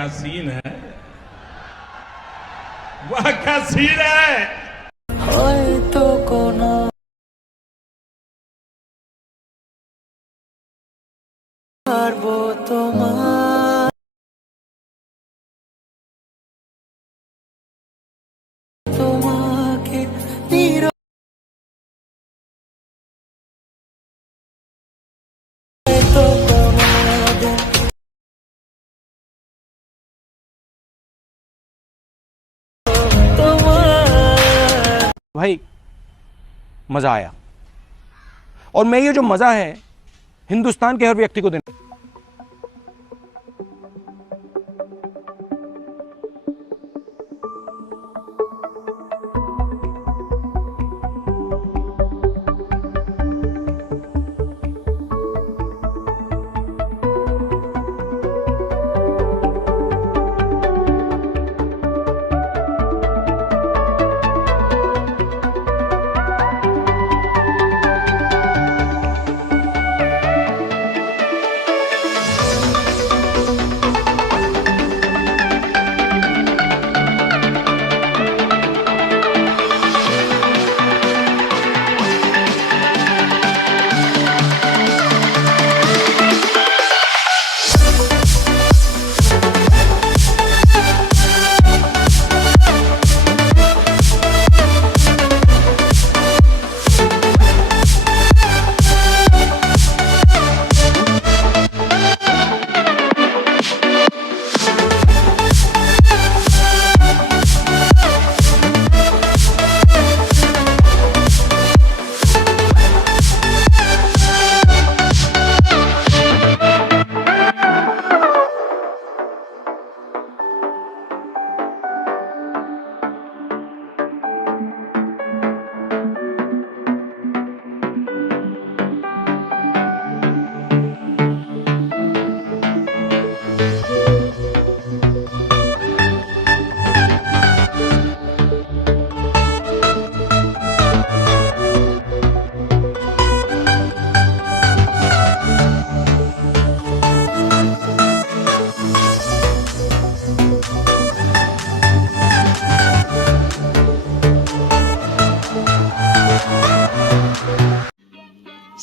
क्या सीन है, वाह क्या सीन है। হয়তো কোনো পারবো তোমার তোমাকে হয়তো কোনোদিন তোমার भाई मजा आया, और मैं ये जो मजा है हिंदुस्तान के हर व्यक्ति को देना।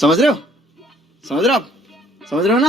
समझ रहे हो, समझ रहे हो आप, समझ रहे हो ना।